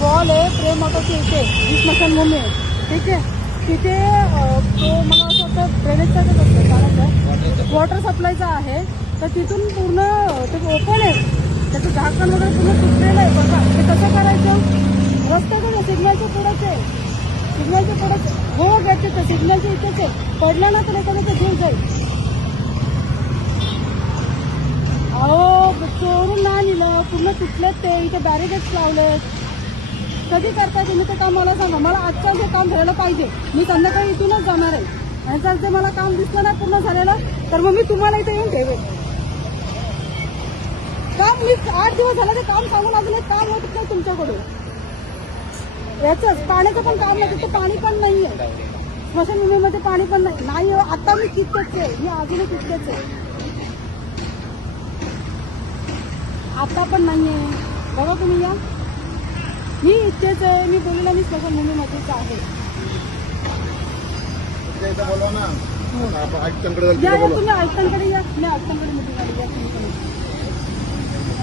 Wall आहे प्रेम ऑटोची इथे ही स्मशानभूमी आहे, ठीक आहे. तिथे तो मला असं वाटतं ड्रेनेजचाच असतं पाण्याचा वॉटर सप्लायचा आहे. तर तिथून पूर्ण ते ओपन आहे, त्याचं झाकण वगैरे पूर्ण तुटलेलं आहे. बघा ते कसं करायचं, रस्त्याकडे सिग्नलच्या पुढंच आहे, सिग्नलच्या पुढंच हो गॅटचे सिग्नलच्या इथेच आहे. पडलं ना तर एखाद्याचा जीव जाईल. अहो चोरून नाही नेलं, पूर्ण तुटलेत ते, इथे बॅरिकेड्स लावलेत. कधी करताय तुम्ही ते काम मला सांगा. मला आजच्या जे काम झालेलं पाहिजे, मी संध्याकाळी इथूनच जाणार आहे. आणि जर ते मला काम दिसलं नाही पूर्ण झालेलं तर मग मी तुम्हाला इथे येऊन ठेवेन. काम मी 8 दिवस झालं ते काम सांगून अजून एक काम होत नाही तुमच्याकडून. याचंच पाण्याचं पण काम नाही, तिथं पाणी पण नाहीये, स्मशानभूमीमध्ये पाणी पण नाही. आता मी तितकेच आहे, मी अजूनही तितकेच आहे, आता पण नाहीये. बघा तुम्ही या, मी इथेच आहे, मी बोललेला मी स्मशानभूमीमध्येच आहे. या तुम्ही आयुक्तांकडे या, मी आयुक्तांकडे